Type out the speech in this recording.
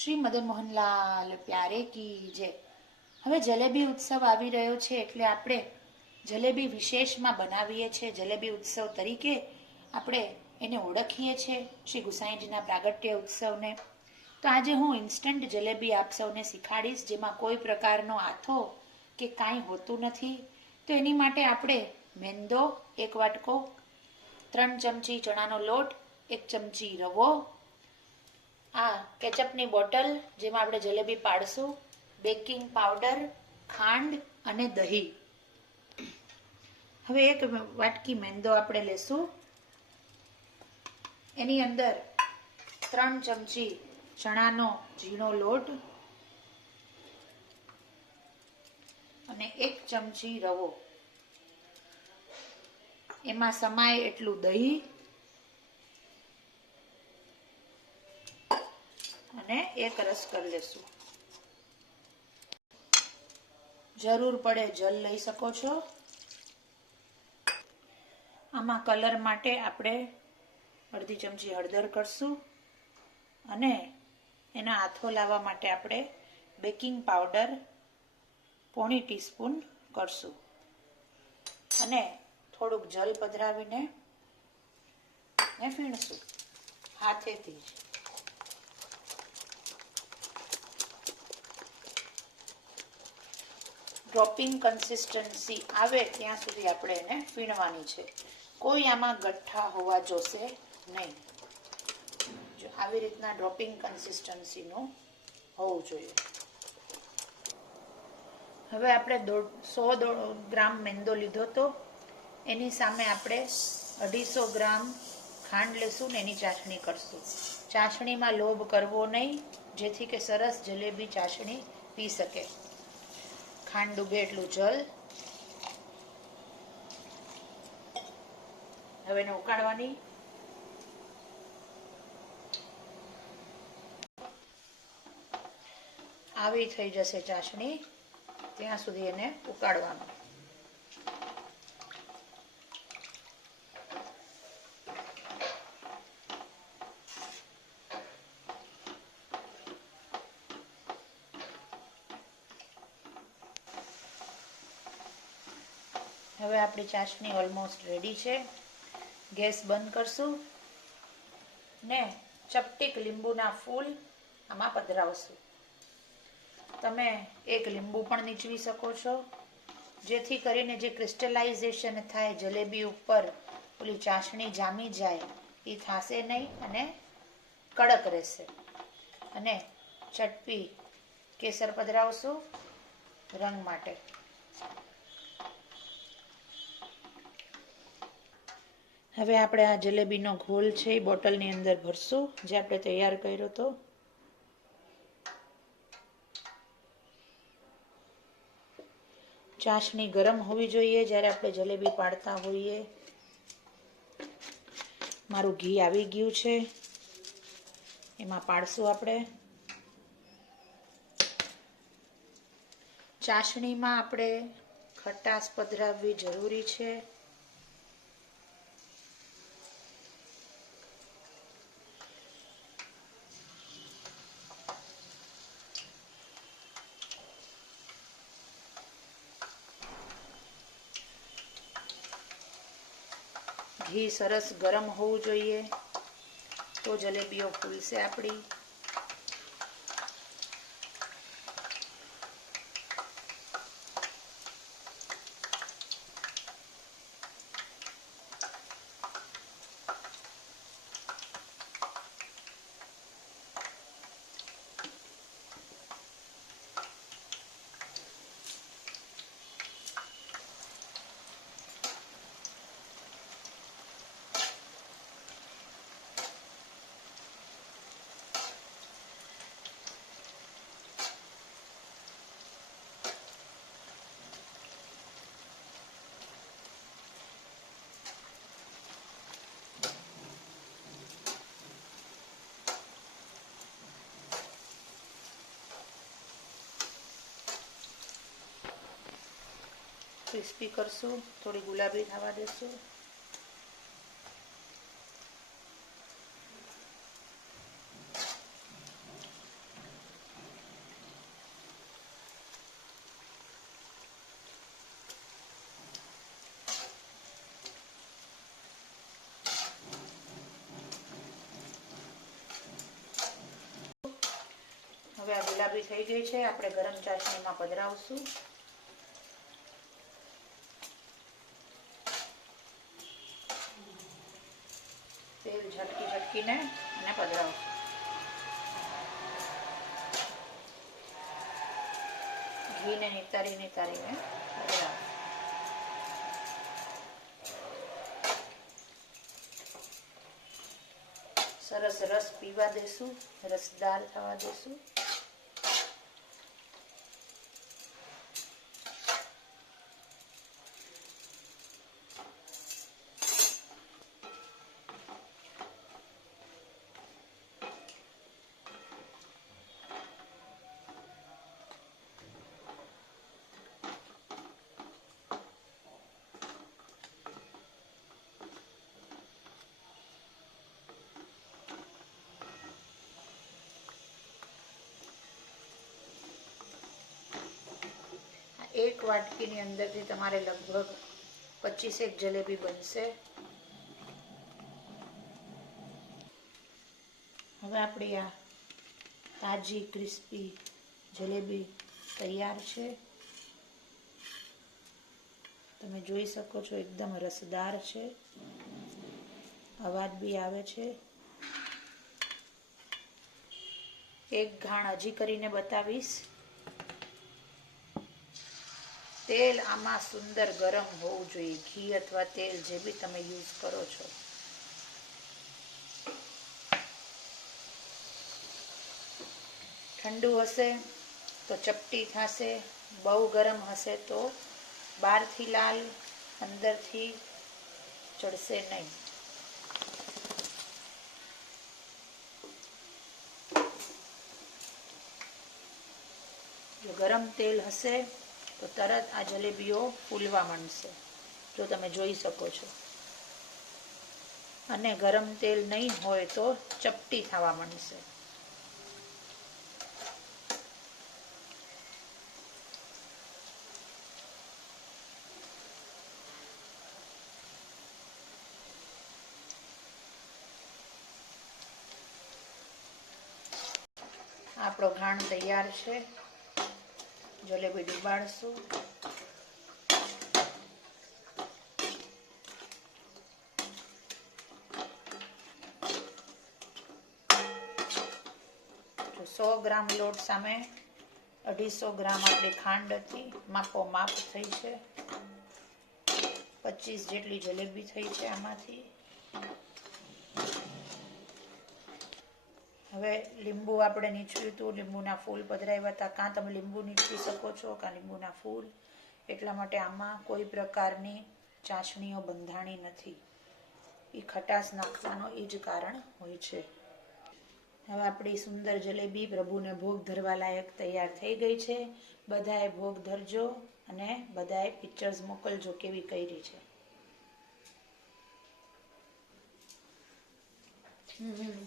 શ્રી મદન મોહનલાલ પ્યારે કી જય હવે જલેબી ઉત્સવ આવી રહ્યો છે એટલે આપણે જલેબી વિશેષમાં બનાવીએ છીએ જલેબી ઉત્સવ તરીકે આપણે એને ઓળખીએ છીએ શ્રી ગુસાઈજીના પ્રાગટ્ય ઉત્સવને. તો આજે હું ઇન્સ્ટન્ટ જલેબી આપ સૌને શીખાડીશ, જેમાં કોઈ પ્રકારનો આથો કે કાંઈ હોતું નથી. તો એની માટે આપણે મેંદો, એક વાટકો, ત્રણ ચમચી ચણાનો લોટ, એક ચમચી રવો આ કેચઅપની બોટલ જેમાં આપણે જલેબી પાડશું બેકિંગ પાવડર ખાંડ અને દહીં. હવે એક વાટકી મેંદો આપણે લેશું. એની અંદર ત્રણ ચમચી ચણાનો ઝીણો લોટ અને એક ચમચી રવો. એમાં સમાય એટલું દહીં અને એક રસ કરી લેશું. જરૂર પડે જલ લઈ શકો છો. આમાં કલર માટે આપણે અડધી ચમચી હળદર કરશું અને એના હાથો લાવવા માટે આપણે બેકિંગ પાવડર પોણી ટીસ્પૂન કરશું. અને થોડુંક જલ પધરાવીને ને ફીણશું હાથેથી જ. ડ્રોપિંગ કન્સિસ્ટન્સી આવે ત્યાં સુધી આપણે એને ફીણવાની છે. કોઈ આમાં ગઠ્ઠા હોવા જોશે નહીં. જો આવી રીતના ડ્રોપિંગ કન્સિસ્ટન્સીનું હોવું જોઈએ. હવે આપણે દોઢ, સો ગ્રામ મેંદો લીધો તો એની સામે આપણે અઢીસો ગ્રામ ખાંડ લેશું ને એની ચાસણી કરશું. ચાસણીમાં લોભ કરવો નહીં, જેથી કે સરસ જલેબી ચાસણી પી શકે. ખાંડ ડૂબે એટલું જલ. હવે એને ઉકાળવાની. આવી થઈ જશે ચાસણી. ત્યાં સુધી એને ઉકાળવાનું. હવે આપણી ચાસણી ઓલમોસ્ટ રેડી છે. ગેસ બંધ કરશું ને ચપટીક લીંબુના ફૂલ આમાં પધરાવશું. તમે એક લીંબુ પણ નીચવી શકો છો. જેથી કરીને જે ક્રિસ્ટલાઇઝેશન થાય જલેબી ઉપર, ઓલી ચાસણી જામી જાય એ થાશે નહીં અને કડક રહેશે. અને ચટપી કેસર પધરાવશું રંગ માટે. હવે આપણે આ જલેબીનો ઘોલ છે એ બોટલની અંદર ભરશું, જે આપણે તૈયાર કર્યો હતો ચાસણી ગરમ હોવી જોઈએ જ્યારે આપણે જલેબી પાડતા હોઈએ. મારું ઘી આવી ગયું છે. એમાં પાડશું આપણે. ચાસણીમાં આપણે ખટાશ પધરાવવી જરૂરી છે. ઘી સરસ ગરમ હોવું જોઈએ. તો જલેબીઓ ફૂલશે આપણી. ક્રિસ્પી કરશું, થોડી ગુલાબી થવા દેશું. હવે આ ગુલાબી થઈ ગઈ છે, આપણે ગરમ ચાસણીમાં પધરાવશું. તેલ એને પધરાવશું ઘીને નિતારી નિતારીને પધરાવશું સરસ રસ પીવા દેશું રસદાર થવા દેશું એક વાટકીની અંદરથી તમારે લગભગ પચીસેક જલેબી બનશે. હવે આપણી આ તાજી, ક્રિસ્પી જલેબી તૈયાર છે. તમે જોઈ શકો છો એકદમ રસદાર છે. અવાજ બી આવે છે. એક ઘાણ હજી કરીને બતાવીશ. તેલ આમાં સુંદર ગરમ હોવું જોઈએ. ઘી અથવા તેલ જે બી તમે યુઝ કરો છો. ઠંડુ હશે તો ચપટી થશે, બહુ ગરમ હશે તો બહારથી લાલ, અંદરથી ચડશે નહીં. જો ગરમ તેલ હશે તો તરત આ જલેબીઓ ફૂલવા માંડશે. જો તમે જોઈ શકો છો. અને ગરમ તેલ નહીં હોય તો ચપટી થવા માંડશે. આપણો ઘાણ તૈયાર છે. જલેબી ડુબાડશું તો સો ગ્રામ લોટ સામે અઢીસો ગ્રામ આપણી ખાંડ હતી. માપો માપ થઈ છે. પચીસ જેટલી જલેબી થઈ છે આમાંથી. હવે લીંબુ આપણે નીચવ્યું હતું લીંબુના ફૂલ પધરાવ્યા હતા. કાં તમે લીંબુ નીચવી શકો છો, કાં લીંબુના ફૂલ. એટલા માટે આમાં કોઈ પ્રકારની ચાસણીઓ, બંધાણી નથી. એ ખટાશ નાખવાનો એ જ કારણ હોય છે. હવે આપણી સુંદર જલેબી પ્રભુને ભોગ ધરવા લાયક તૈયાર થઈ ગઈ છે. બધાએ ભોગ ધરજો અને બધાએ પિક્ચર્સ મોકલજો કેવી કરી છે. હમ.